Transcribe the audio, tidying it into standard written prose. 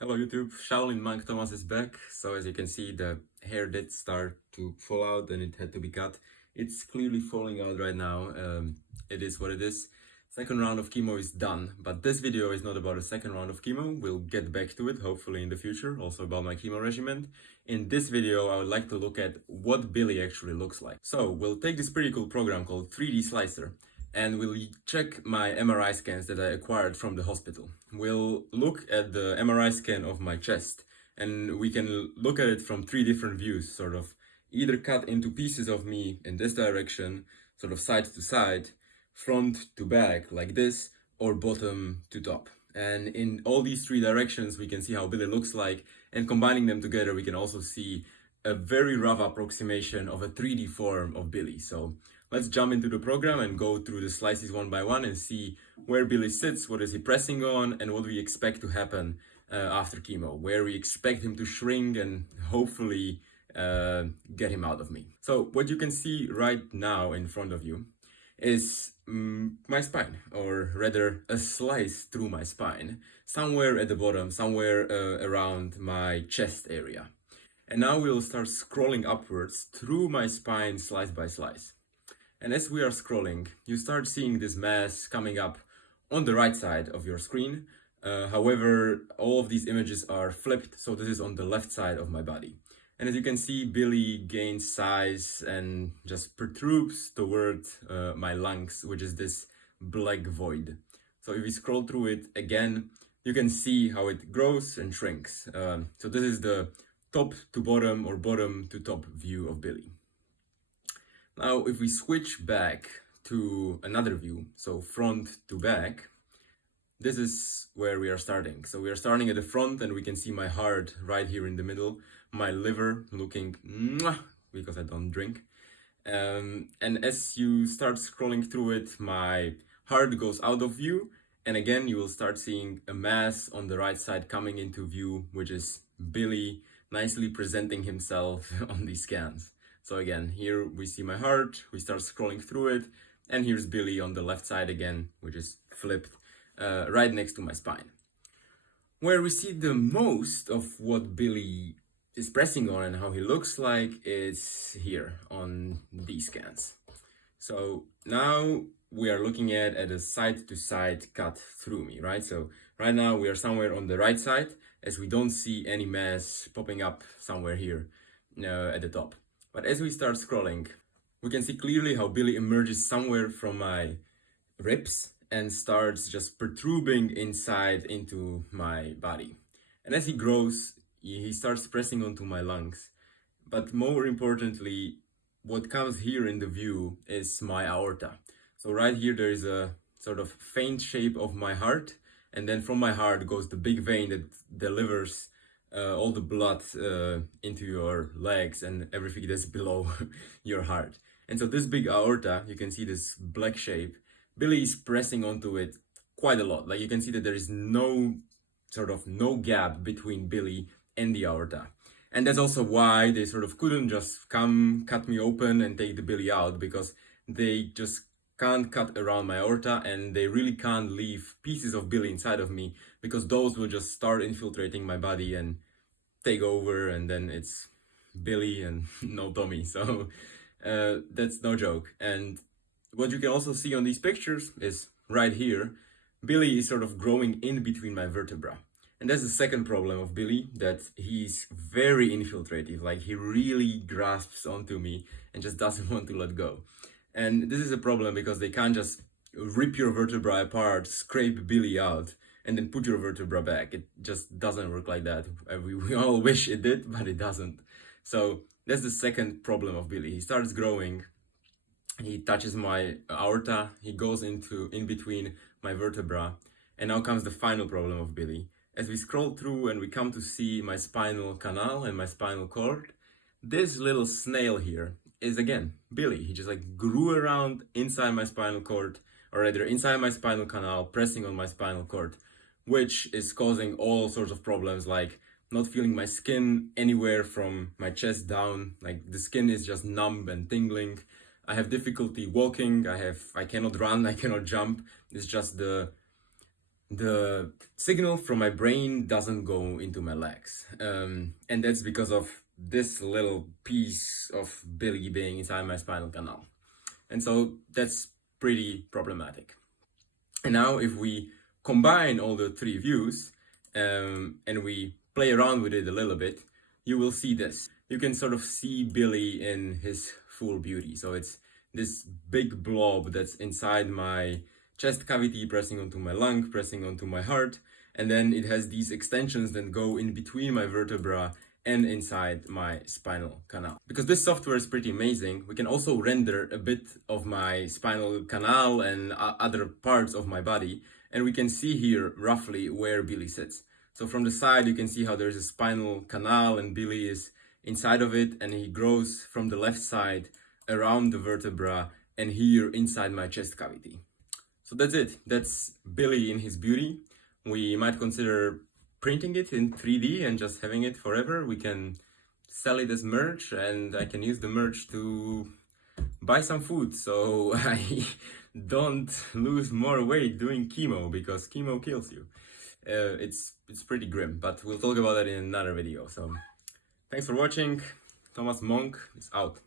Hello YouTube, Shaolin Monk Thomas is back. So as you can see, the hair did start to fall out and it had to be cut. It's clearly falling out right now. It is what it is. Second round of chemo is done, but this video is not about a second round of chemo. We'll get back to it hopefully in the future, also about my chemo regimen. In this video, I would like to look at what Billy actually looks like. So we'll take this pretty cool program called 3D Slicer, and we'll check my MRI scans that I acquired from the hospital. We'll look at the MRI scan of my chest, and we can look at it from three different views, sort of either cut into pieces of me in this direction, sort of side to side, front to back like this, or bottom to top. And in all these three directions, we can see how Billy looks like, and combining them together, we can also see a very rough approximation of a 3D form of Billy. So let's jump into the program and go through the slices one by one and see where Billy sits, what is he pressing on, and what we expect to happen after chemo, where we expect him to shrink and hopefully get him out of me. So what you can see right now in front of you is my spine, or rather a slice through my spine, somewhere at the bottom, somewhere around my chest area. And now we'll start scrolling upwards through my spine slice by slice. And as we are scrolling, you start seeing this mass coming up on the right side of your screen. However, all of these images are flipped, so this is on the left side of my body. And as you can see, Billy gains size and just protrudes toward my lungs, which is this black void. So if we scroll through it again, you can see how it grows and shrinks. So this is the top to bottom or bottom to top view of Billy. Now, if we switch back to another view, so front to back, this is where we are starting. So we are starting at the front, and we can see my heart right here in the middle, my liver looking mwah, because I don't drink. And as you start scrolling through it, my heart goes out of view, and again you will start seeing a mass on the right side coming into view, which is Billy nicely presenting himself on these scans. So again, here we see my heart, we start scrolling through it, and here's Billy on the left side again, which is flipped right next to my spine. Where we see the most of what Billy is pressing on and how he looks like is here on these scans. So now we are looking at a side-to-side cut through me, right? So right now we are somewhere on the right side, as we don't see any mass popping up somewhere here at the top. But as we start scrolling, we can see clearly how Billy emerges somewhere from my ribs and starts just protruding inside into my body. And as he grows, he starts pressing onto my lungs. But more importantly, what comes here in the view is my aorta. So right here there is a sort of faint shape of my heart, and then from my heart goes the big vein that delivers all the blood into your legs and everything that's below your heart. And so this big aorta, you can see this black shape, Billy is pressing onto it quite a lot. Like you can see that there is no gap between Billy and the aorta. And that's also why they sort of couldn't just come cut me open and take the Billy out, because they just can't cut around my aorta, and they really can't leave pieces of Billy inside of me, because those will just start infiltrating my body and take over, and then it's Billy and no Tommy. So that's no joke. And what you can also see on these pictures is right here, Billy is sort of growing in between my vertebra. And that's the second problem of Billy, that he's very infiltrative. Like he really grasps onto me and just doesn't want to let go. And this is a problem because they can't just rip your vertebra apart, scrape Billy out, and then put your vertebra back. It just doesn't work like that. We all wish it did, but it doesn't. So that's the second problem of Billy. He starts growing, he touches my aorta, he goes in between my vertebra, and now comes the final problem of Billy. As we scroll through and we come to see my spinal canal and my spinal cord, this little snail here is again Billy. He just like grew around inside my spinal cord, or rather inside my spinal canal, pressing on my spinal cord, which is causing all sorts of problems, like not feeling my skin anywhere from my chest down. Like the skin is just numb and tingling. I have difficulty walking. I cannot run. I cannot jump. It's just the the signal from my brain doesn't go into my legs. And that's because of this little piece of Billy being inside my spinal canal. And so that's pretty problematic. And now if we combine all the three views and we play around with it a little bit, you will see this. You can sort of see Billy in his full beauty. So it's this big blob that's inside my chest cavity, pressing onto my lung, pressing onto my heart, and then it has these extensions that go in between my vertebra and inside my spinal canal. Because this software is pretty amazing, we can also render a bit of my spinal canal and other parts of my body, and we can see here roughly where Billy sits. So from the side you can see how there's a spinal canal and Billy is inside of it, and he grows from the left side around the vertebra and here inside my chest cavity. So that's it. That's Billy in his beauty. We might consider printing it in 3D and just having it forever. We can sell it as merch, and I can use the merch to buy some food so I don't lose more weight doing chemo, because chemo kills you. It's pretty grim, but we'll talk about that in another video. So thanks for watching. Thomas Monk is out.